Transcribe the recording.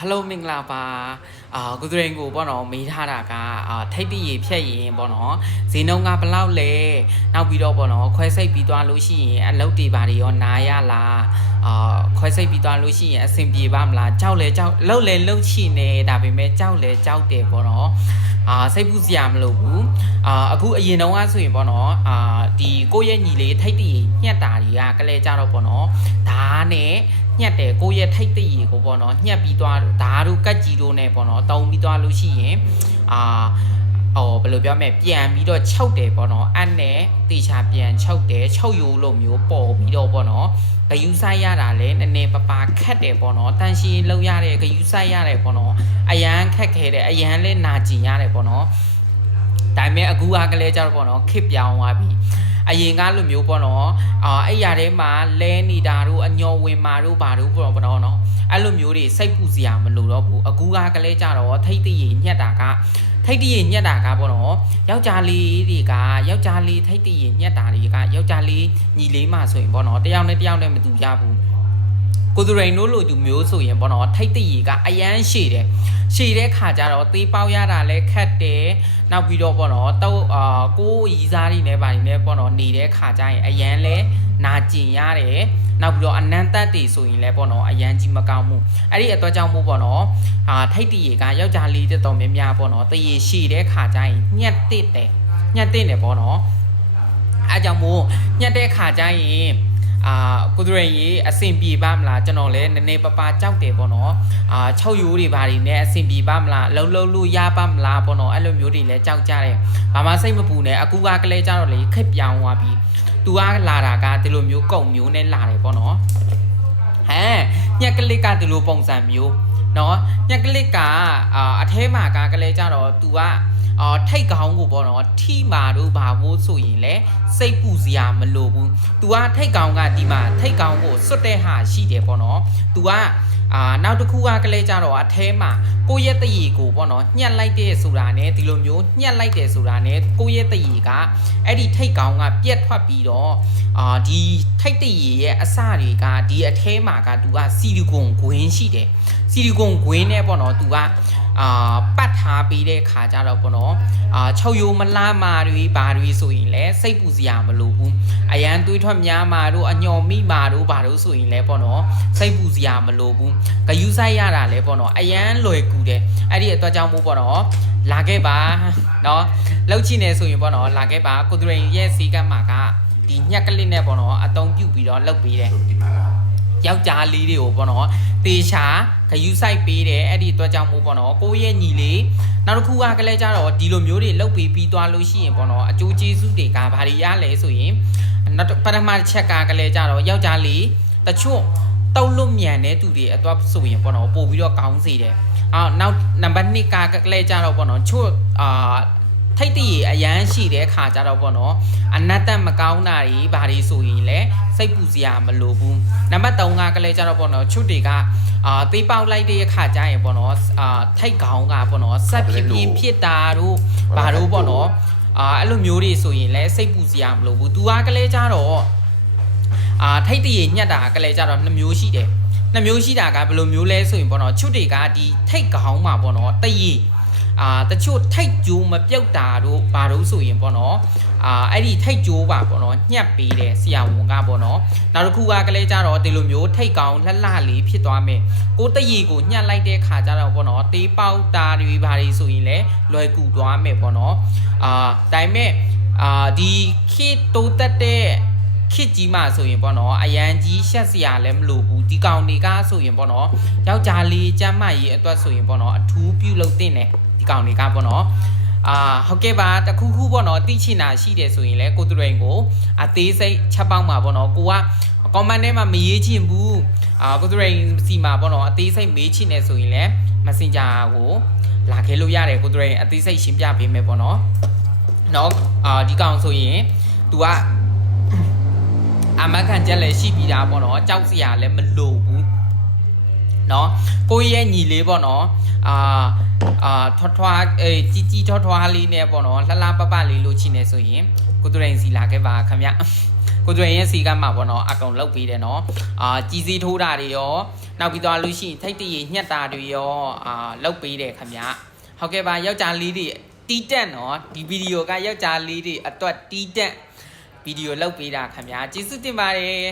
hello မင်္ဂလာပါကိုသူရင်ကိုပေါ့နော်မေးထားတာကထိတ်တရဖြတ်ရင်ပေါ့နော်ဈေးနှုန်းကဘယ်လောက်လဲနောက်ပြီးတော့ပေါ့နော်ခွဲစိတ်ပြီးသွားလို့ရှိရင်အလုပ်တွေဘာတွေရောနားရလားခွဲစိတ်ပြီးသွားလို့ရှိရင်အဆင်ပြေပါမလားကြောက်လဲကြောက်လှုပ်လဲလှုပ်ချင်နေဒါပေမဲ့ကြောက်လဲကြောက်တယ်ပေါ့နော်စိတ်ပူစရာမလိုဘူးအခုအရင်တုန်းကဆိုရင်ပေါ့နော်ဒီကိုယ့်ရဲ့ညီလေးထိတ်တရညှက်တာတွေကကလေးကြတော့ပေါ့နော်ဒါနဲ့ညှက်တယ်ကိုယ့်ရဲ့ထိတ်တရကိုပေါ့နော်ညှက်ပြီးသွားဓာတ်တို့ကတ်ကြီးတို့နဲ့ပေါ့နော်တုံပြီးသွားလို့ရှိရင်ဘယ်လိုပြောမလဲပြန်ပြီးတော့ချုပ်တယ်ပေါ့နော်အဲ့နဲ့တေချာပြန်ချုပ်တယ်ချုပ်ရိုးလိုမျိုးပေါ်ပြီးတော့ပေါ့နော်ဂယူးဆိုင်ရတာလဲနည်းနည်းပပခတ်တယ်ပေါ့နော်တန်ရှင်းလောက်ရတဲ့ဂယူးဆိုင်ရတယ်ပေါ့နော်အရန်ခက်ခဲတယ်အရန်လဲနာကျင်ရတယ်ပေါ့နော်ဒါပေမဲ့အခုကလေးကြတော့ပေါ့နော်ခစ်ပြောင်းသွားပြီအရင်ကလိုမျိုးပေါ့နော်အဲ့ရထဲမှာလဲနေတာတို့အညော်ဝင်မာတို့ဘာတို့ပေါ့နော်အဲ့လိုမျိုးတွေစိတ်ပူစရာမလိုတော့ဘူးအခုကလေးကြတော့ထိတ်တရညက်တာကထိတ်တရညက်တာကပေါ့နော်ယောက်ျားလေးတွေကယောက်ျားလေးထိတ်တရညက်တာတွေကယောက်ျားလေးညီလေးမှဆိုရင်ပေါ့နော်တယောက်နဲ့တယောက်နဲ့မတူကြဘူးကိုသူရိန်တို့လိုသူမျိုးဆိုရင်ပေါ့နော်ထိတ်တရကအရန်ရှည်တယ်ရှည်တဲ့ခါကျတော့သေးပေါက်ရတာလဲခက်တယ်နောက်ပြီးတော့ပေါ့နော်တော့ကိုရီစားတွေနဲ့ပါတယ်နဲ့ပေါ့နော်နေတဲ့ခါကျရင်အရန်လဲနာကျင်ရတယ်နောက်ပြီးတော့အနန္တတ်တွေဆိုရင်လဲပေါ့နော်အရန်ကြီးမကောင်းဘူးအဲ့ဒီအတွက်ကြောင့်မို့ပေါ့နော်ထိတ်တရကယောက်ျားလေးတော်များများပေါ့နော်တရရှည်တဲ့ခါကျရင်ညက်တစ်တယ်ပေါ့နော်အဲ့ကြောင့်မို့ညက်တဲ့ခါကျရင်ကိုသူရင်ကြီးအဆင်ပြေပါမလားကျွန်တော်လည်းနည်းနည်းပပကြောက်တယ်ပေါ့နော်6ရိုးတွေဘာတွေနဲ့အဆင်ပြေပါမလားလှုပ်လို့ရပါမလားပေါ့နော်အဲ့လိုမျိုးတွေလည်းကြောက်ကြတယ်ဘာမှစိတ်မပူနဲ့အခုကလေးကြတော့လေခက်ပြောင်းသွားပြီသူကလာတာကဒီလိုမျိုးကုံမျိုးနဲ့လာတယ်ပေါ့နော်ညက်ကလေးကဒီလိုပုံစံမျိုးနော်ညက်ကလေးကအထဲမှာကလေးကြတော့သူကထိတ်ကောင်းကိုပေါ့နော်ထိမာတို့ဘာဖို့ဆိုရင်လဲစိတ်ပူစရာမလိုဘူး तू ကထိတ်ကောင်းကဒီမှာထိတ်ကောင်းကိုစွတ်တဲ့ဟာရှိတယ်ပေါ့နော် तू ကနောက်တစ်ခုကလေးကြတော့အထဲမှာကိုရဲ့တရီကိုပေါ့နော်ညှက်လိုက်တဲ့ဆိုတာနဲ့ဒီလိုမျိုးညှက်လိုက်တယ်ဆိုတာနဲ့ကိုရဲ့တရီကအဲ့ဒီထိတ်ကောင်းကပြက်ထွက်ပြီးတော့ဒီထိတ်တရီရဲ့အစတွေကဒီအထဲမှာက तू ကစီလီကွန်ဂွင်းရှိတယ်စီလီကွန်ဂွင်းနဲ့ပေါ့နော် तू ကပတ်ထားပြီးတဲ့ခါကြတော့ပေါ့နော်6ရိုးမလားမာတွေဘာတွေဆိုရင်လဲစိတ်ပူစရာမလိုဘူးအရန်တွေးထွက်များမာတို့အညော်မိမာတို့ဘာတို့ဆိုရင်လဲပေါ့နော်စိတ်ပူစရာမလိုဘူးဂယူးဆိုင်ရတာလဲပေါ့နော်အရန်လွယ်ကူတယ်အဲ့ဒီအတွက်ကြောင့်မို့ပေါ့နော်လာခဲ့ပါနော်လောက်ချင်နေဆိုရင်ပေါ့နော်လာခဲ့ပါကိုသူရင်ရဲ့စီကတ်မှာကဒီညက်ကလေးနဲ့ပေါ့နော်အတုံးပြုတ်ပြီးတော့လောက်ပေးတယ်ယောက်ျားလေးတွေကိုပေါ့နော်တေချာဂယူးဆိုင်ပေးတယ်အဲ့ဒီအတွက်ကြောင့်မို့ပေါ့နော်ကိုရဲ့ညီလေးနောက်တစ်ခုကလည်းကြတော့ဒီလိုမျိုးတွေလုတ်ပြီးသွားလို့ရှိရင်ပေါ့နော်အကျိုးကျေးဇူးတွေကဘာတွေရလဲဆိုရင်ပထမချက်ကလည်းကြတော့ယောက်ျားလေးတချို့တုံးလွတ်မြန်တဲ့သူတွေအတွက်ဆိုရင်ပေါ့နော်ပို့ပြီးတော့ကောင်းစေတယ်နောက်နံပါတ်2ကလည်းကြတော့ပေါ့နော်ချို့ထိတ်တရအရန်ရှိတဲ့ခါကြတော့ပေါ့နော်အနတ္တမကောင်းတာတွေဘာတွေဆိုရင်လဲစိတ်ပူစရာမလိုဘူးနံပါတ်3ကလည်းကြတော့ပေါ့နော်ချွတ်တွေကသေးပေါက်လိုက်တဲ့ခါကြရင်ပေါ့နော်ထိတ်ကောင်းကပေါ့နော်ဆက်ပြင်းဖြစ်တာတို့ဘာတို့ပေါ့နော်အဲ့လိုမျိုးတွေဆိုရင်လဲစိတ်ပူစရာမလိုဘူးသူကလည်းကြတော့ထိတ်တရညက်တာကလည်းကြတော့2မျိုးရှိတယ်2မျိုးရှိတာကဘယ်လိုမျိုးလဲဆိုရင်ပေါ့နော်ချွတ်တွေကဒီထိတ်ကောင်းမှာပေါ့နော်တရတချို့ထိတ်ကြိုးမပြုတ်တာတို့ဘာလို့ဆိုရင်ပေါ့နော်အဲ့ဒီထိတ်ကြိုးပါပေါ့နော်ညှက်ပေးတယ်ဆရာဝန်ကပေါ့နော်နောက်တစ်ခုကလည်းကြတော့ဒီလိုမျိုးထိတ်ကောင်းလှလှလေးဖြစ်သွားမယ်ကိုတရီကိုညှက်လိုက်တဲ့ခါကြတော့ပေါ့နော်တေးပေါက်တာတွေဘာတွေဆိုရင်လည်းလွယ်ကူသွားမယ်ပေါ့နော်ဒါပေမဲ့ဒီခေတ်တိုးတက်တဲ့ခေတ်ကြီးမှဆိုရင်ပေါ့နော်အရန်ကြီးရှက်စရာလည်းမလိုဘူးဒီကောင်တွေကဆိုရင်ပေါ့နော်ယောက်ျားလေးကျမ်းမာရေးအတွက်ဆိုရင်ပေါ့နော်အထူးပြုလုပ်တင်တယ်ဒီကောင်တွေကပေါ့နော်ဟုတ်ကဲ့ပါတခုခုပေါ့နော်တိချင်တာရှိတယ်ဆိုရင်လဲကိုသူရင်ကိုအသေးစိတ်ချက်ပေါက်မှာပေါ့နော်ကိုက comment ထဲမှာမရေးချင်ဘူးကိုသူရင်စီမှာပေါ့နော်အသေးစိတ်မေးချင်တယ်ဆိုရင်လဲ messenger ကိုလာခဲ့လို့ရတယ်ကိုသူရင်အသေးစိတ်ရှင်းပြပေးမယ်ပေါ့နော်ဒီကောင်ဆိုရင် तू ကအမခံချက်လည်းရှိပြီးသားပေါ့နော်ကြောက်စရာလည်းမလိုဘူးနော်ကိုရဲ့ညီလေးပေါ့နော်ထွားကြီးထွားလေးနဲ့ပေါ့နော်လှလှပပလေးလို့ချင်နေဆိုရင်ကိုသူရင်စီလာခဲ့ပါခင်ဗျ ကိုကျွေရဲ့စီကမှာပေါ့နော်အကောင်လောက်ပေးတယ်နော်ကြီးစီထိုးတာတွေရောနောက်ပြီးသွားလို့ရှိရင်ထိတ်တရေညှက်တာတွေရောလောက်ပေးတယ်ခင်ဗျဟုတ်ကဲ့ပါယောက်ျားလေးတွေတီးတက်နော်ဒီဗီဒီယိုကယောက်ျားလေးတွေအတွက်တီးတက်ဗီဒီယိုလောက်ပေးတာခင်ဗျကျေးဇူးတင်ပါတယ်